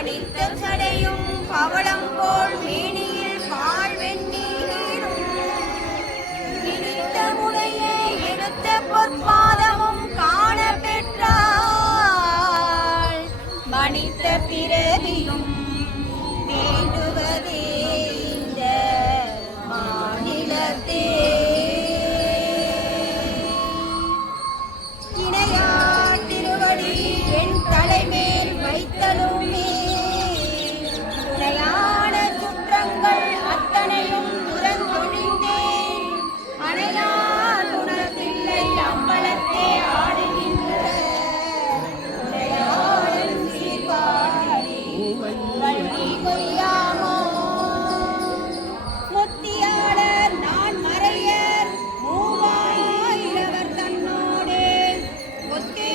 தடித்த சடையும் பவளம் போல் மேனியில் பால் வெந்நீரும் இனித்த முடைய எடுத்த பொற்பாதமும் காண பெற்றாள். மனித பிறவியும் வேண்டுவதே இந்த மாநிலத்தே. இணையா திருவடி என் தலைமேல் வைத்தலுமே துணையான சுற்றங்கள் அத்தனையும் புறந்தொழிந்தேன். அணையா குணத்தில்லை அம்பலத்தே ஆடுகின்ற உடையாளன் சீர்வாழி வள்ளி கொய்யாமோ. முத்தியாளர் நான் மறையர் மூவாயிரவர் தன்னோடு ஒத்தே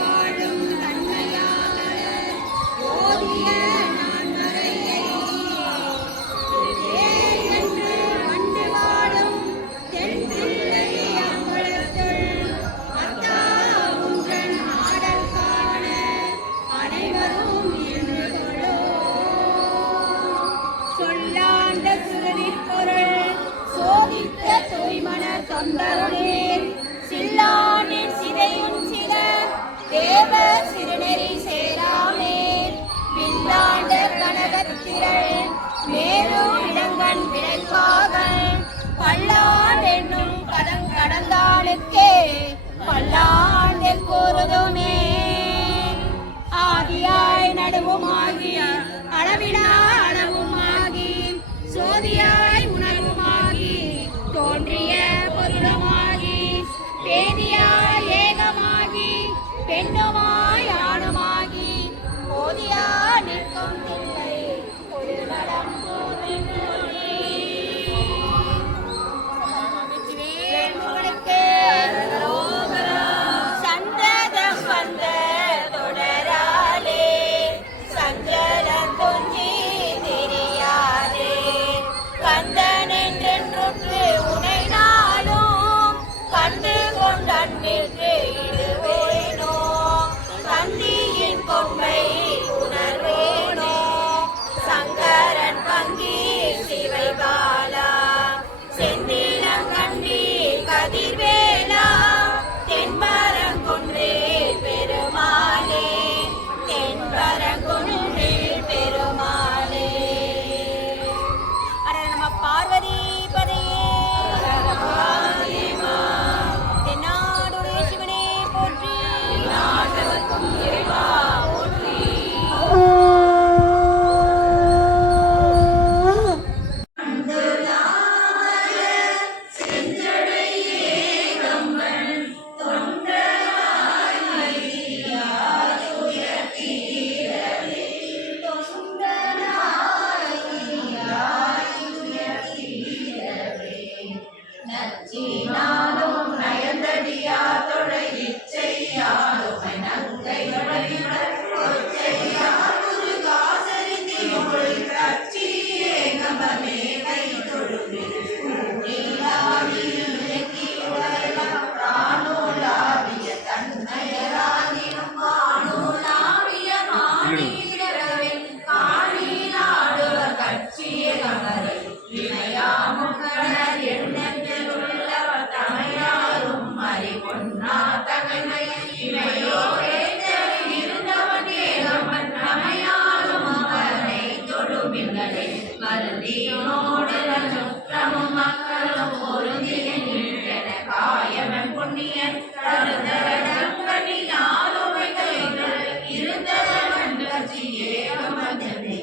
வாழும் தன்மையாளர் ஓதிய நான் மறையை என்று கண்டு வாழும் தென் தில்லை அம்பலத்துள் அத்தா உன்றன் ஆடல் காண அனைவரும் இன்று தொழோ. சொல்லாண்ட சுரனிற்பொருள் சோதித்த தூய்மணர் தொண்டருளேன் சில்லாண்டின் சிதையுன் சில தேவ சிறுநெறி சேராமே. வில்லாண்ட கனகத்திரள் மேலும் இடங்கண் விளைப்பாகள் பல்லாண்டென்னும் பதம் கடந்தாளுக்கே பல்லாண்டு கூறுதுமே. ஆதியாய் நடுவுமாகி அளவிடா அளவுமாகி சோதியாய் உணர்வுமாகி தோன்றிய பொருளுமாகி பேதியாய் ஏகமாகி பெண்ணுமாய் ஆணுமாகி போதியா நிற்கும் தில்லை ஒரு நடம் சந்ததம் வந்த தொடராலே சஞ்சலம் கொஞ்சி தெரியாதே கந்தன் என்றென்றுற்று உனை நாளும் கண்டு கொண்டன்னிற்கு இடுவேனோ கந்தியின் கொம்பை உணர்வேனோ சங்கரன் பங்கி சிவை பாலா செந்திலங்கண்டி கதிர்வேலா தென்பரங்குன்றே பெருமாளே தென்பரங்குன்றே பெருமாளே. அட நம பார்வதி பதையே தென்னாடுடைய சிவனே போற்றி நாட்டவர்க்கும் இறைவா போற்றி. நச்சினாலும் நயந்தடியா தொழை இச்சையாலும் நங்கை கொச்சையாரு காசரித்தியுள் கச்சி ஏகமே கை தொழுது கூடியாவில் காணோலாவிய தன்னையராகினும் காணோலாவிய மாணீரவே காணினாடுவர் கட்சிய கமரை இணையாமுகனர் எண்ணெஞ்சலுள்ளவர் தமையாரும் மறிபொன்னா தகைமை இமையோரே இருந்தவன் ஏகமன் தமையாரும் அவனை தொடுமின்னலே மருதியோடு சுற்றமும் மக்களும் பொருந்திய நின்றன காயவன் புண்ணியன் கருதரடங்கனி யாருமை கைகள் இருந்தவன் கட்சி ஏகமதனே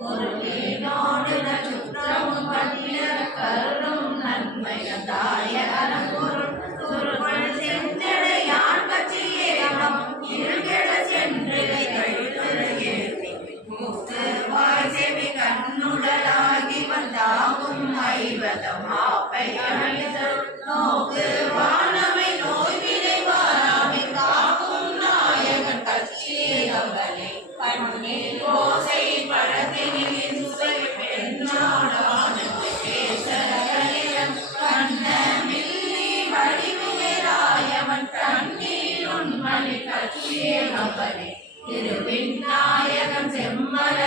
பொருளினோடு சுற்றமும் பட்டிய கருளும் நன்மைகள் தாய அறம்பொருள் பொருள் செஞ்சடையான் கட்சி ஏகம் இருகெட சென்று கழுத்துறையே மூத்து வாய் செவி கண்ணுடலாகி வந்தாகும் ஐவதம் ஆப்பை அணிதல் நோக்கு வானமை நோய் விரைவாராமை காக்கும் நாயகன் கட்சி ஏகவனே பண்ணில் ஓசை பழத்தினில் சுவை பெண்ணாடான கேசரகலிடம் கண்ணமில்லி வடிவுயராயவன் கண்ணீர் உண்மணி கட்சியே அவனே திருவிநாயகன் செம்மல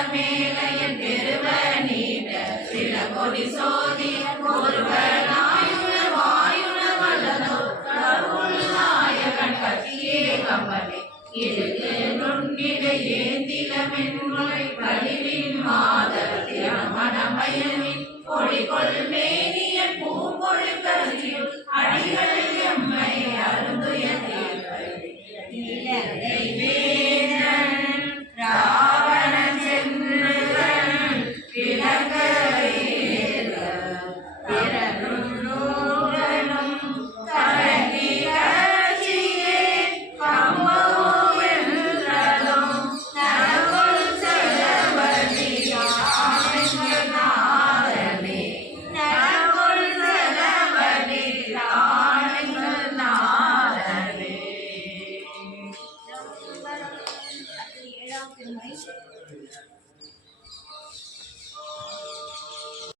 சோதி ஒருவனாயுணர் வாயுணர் வல்லனோர் கருவுள் நாயகன் கட்டியே கம்பனை இடுகு நுண்ணிட ஏந்திலமென்னுரை கழிவின் மாதர் திறமணமயனின் பொடிகொள் மேனியன் பூம்பொழி கருதியுள் அடிகள் எம்மை அருந்துய ராவணன் சென்று திருமறை